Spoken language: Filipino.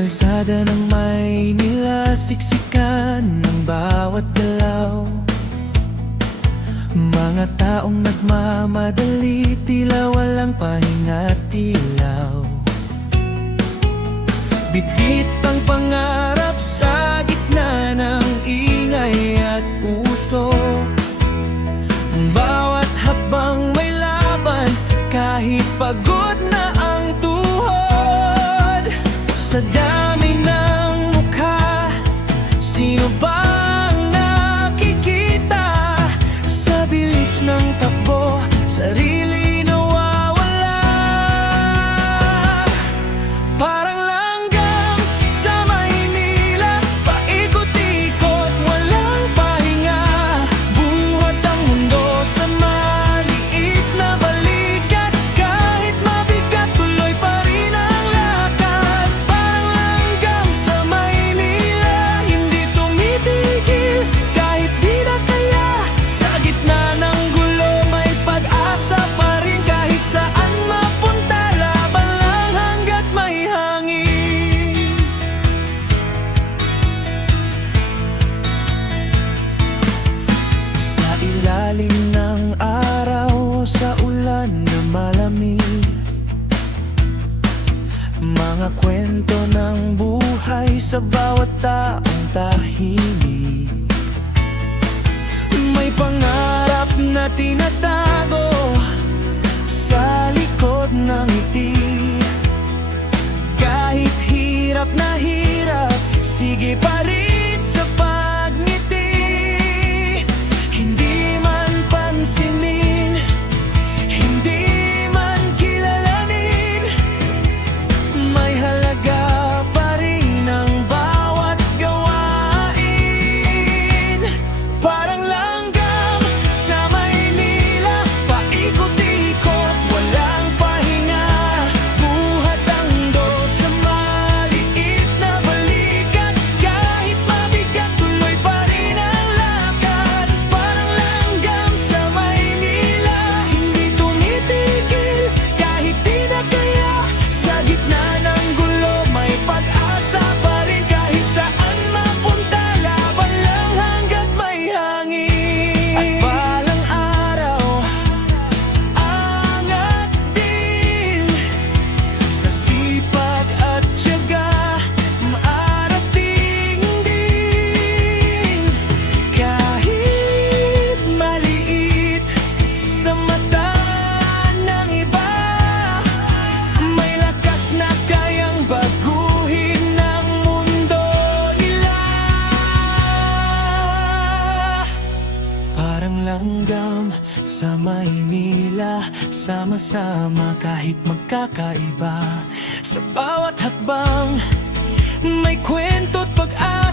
kalsada ng Maynila, siksikan ng bawat galaw. Mga taong nagmamadali, tila walang pahinga't ilaw. Bitbit ang pangarap sa gitna ng ingay at puso. Bawat habang may laban, kahit pagod na ang tuhod. Sa dami ng mukha, sino ba ang nakikita? Sa bilis ng takbo, sarili nawawala. Parang langgam sa Maynila, paikot-ikot, walang pahinga. Buhat ang mundo sa maliit na balikat. Kahit mabigat, tuloy pa rin ang lakad. Parang langgam sa Maynila, hindi tumitigil kahit di na kaya. Sa gitna ng gulo, may pag-asa pa rin. Kahit saan mapunta, laban lang hanggat may hangin. Sa ilalim ng araw, sa ulan na malamig, mga kwento ng buhay sa bawat taong tahimik. May pangarap na tinatago sa likod ng ngiti. Kahit hirap na hirap, sige pa rin sa pagngiti. Hindi man pansinin, hindi man kilalanin, may halaga pa rin ang bawat gawain. Parang langgam sa Maynila, paikot-ikot, walang pahinga. Buhat ang mundo sa maliit na balikat. Kahit mabigat, tuloy pa rin ang lakad. Parang langgam sa Maynila, hindi tumitigil kahit di na kaya. Sa gitna ng gulo, may pag-asa pa rin. Kahit saan mapunta, laban lang hanggat may hangin. At balang araw, angat din. Sa sipag at tiyaga, maarating din. Kahit maliit sa mata ng iba, may lakas na kayang baguhin ang mundo nila. Parang langgam sa Maynila, sama-sama kahit magkakaiba. Sa bawat hakbang, may kwento't pag-asa.